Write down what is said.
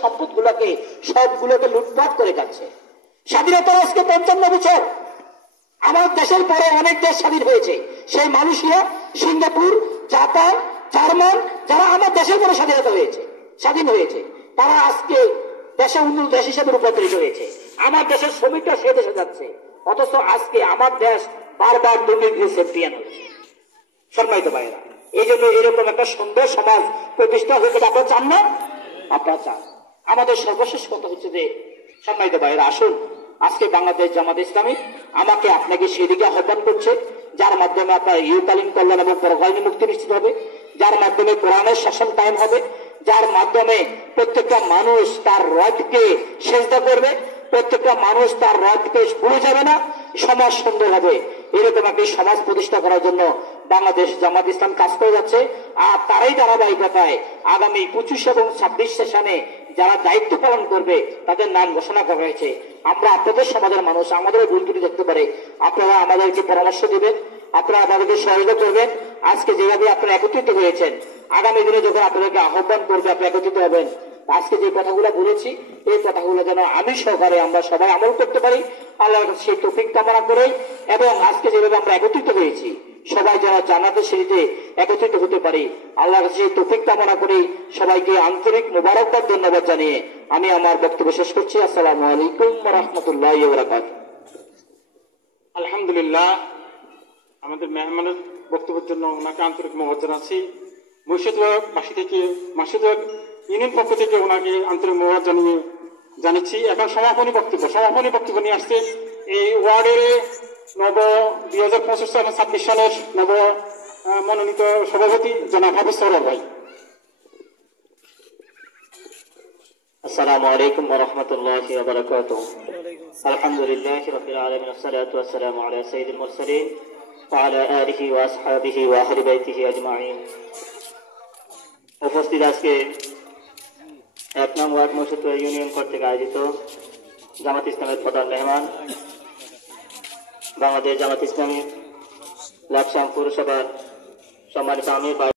সম্পদগুলোকে সবগুলোকে লুটপাট করে খাচ্ছে। স্বাধীনতার আজকে 55 বছর। আমার দেশের পরে অনেক দেশ স্বাধীন হয়েছে, সেই মালয়েশিয়া, সিঙ্গাপুর, জাপান, জার্মান, যারা আমার দেশের পরে স্বাধীন হয়েছে, তারা আজকে দেশে উন্নত দেশ হিসেবে রূপান্তরিত হয়েছে। আমার দেশের শ্রমিকরা সে দেশে যাচ্ছে, অথচ আজকে আমার দেশ বারবার দুর্নীতির চ্যাম্পিয়ন হচ্ছে। সম্মানিত ভাইয়েরা, এই জন্য এরকম একটা সুন্দর সমাজ প্রতিষ্ঠা হতে আপনারা চান না? আপনারা চান। আমাদের সর্বশেষ কথা হচ্ছে যে, সম্মানিত ভাইয়েরা, আসুন আজকে বাংলাদেশ জামাত ইসলামী আমাকে আপনাকে সেদিকে আহ্বান করছে, যার মাধ্যমে আপনার ইহকালীন কল্যাণ এবং পরকালীন মুক্তি নিশ্চিত হবে, যার মাধ্যমে কোরআনের শাসন কায়েম হবে, যার মাধ্যমে প্রত্যেকটা মানুষ তার রবকে সেজদা করবে, প্রত্যেকটা মানুষ তার রবকে ভুলে যাবে না, সমাজ সুন্দর হবে। এরকম একটি সমাজ প্রতিষ্ঠা করার জন্য বাংলাদেশ জামাত ইসলাম কাজ করে যাচ্ছে। আর তারই ধারাবাহিকতায় আগামী 25 এবং 26 সেশনে যারা দায়িত্ব পালন করবে তাদের নাম ঘোষণা করা হয়েছে। আমরা আপনাদের সমাজের মানুষ, আমাদের ভুল ত্রুটি দেখতে পারে, আপনারা আমাদেরকে পরামর্শ দিবেন, আপনারা আমাদেরকে সহযোগিতা করবেন। আজকে যেভাবে আপনারা একত্রিত হয়েছেন, আগামী দিনে যখন আপনাদেরকে আহ্বান করবে আপনি একত্রিত হবেন। আজকে যে কথাগুলো বলেছি, এই কথাগুলো যেন আমি সহকারে আমরা সবাই আমল করতে পারি, আল্লাহর কাছে সেই তৌফিক কামনা করে, এবং আজকে যেভাবে আমরা একত্রিত হয়েছি সবাই যেন জান্নাতের সিঁড়িতে একত্রিত হতে পারি, আল্লাহর কাছে সেই তৌফিক কামনা করে সবাইকে আন্তরিক মোবারকবাদ ধন্যবাদ জানিয়ে আমি আমার বক্তব্য শেষ করছি। আসসালামু আলাইকুম ওয়া রাহমাতুল্লাহি ওয়া বারাকাতুহু। আলহামদুলিল্লাহ, আমাদের মেহমানের বক্তব্যের জন্য ওনাকে আন্তরিক মোবারক জানাচ্ছি। মুর্শিদাবাদবাসী থেকে, মুর্শিদাবাদ ইউনিয়ন পক্ষ থেকে ওনাকে আন্তরিক মোবারক জানাচ্ছি। এখন সমাপনী বক্তব্য নিয়ে আসছে এই ওয়ার্ডের 2025 এবং 26 সালের নব মনোনীত সভাপতি জনাব হাফিজ সরওয়ার ভাই। আসসালামু আলাইকুম ওয়া রাহমাতুল্লাহি ওয়া বারাকাতুহু। আলহামদুলিল্লাহি রাব্বিল আলামিন, ওয়াসসালাতু ওয়াসসালামু আলা সাইয়্যিদিল মুরসালিন ওয়া আলা আলিহি ওয়া আসহাবিহি ওয়া আহলি বাইতিহি আজমাইন। উপস্থিত আজকে 1 নং ওয়ার্ড মুর্শিদাবাদ ইউনিয়ন কর্তৃক আয়োজিত জামাত ইসলামের প্রধান মেহমান, বাংলাদেশ জামাত ইসলামী লাকসাম পৌরসভার সম্মানিত আমির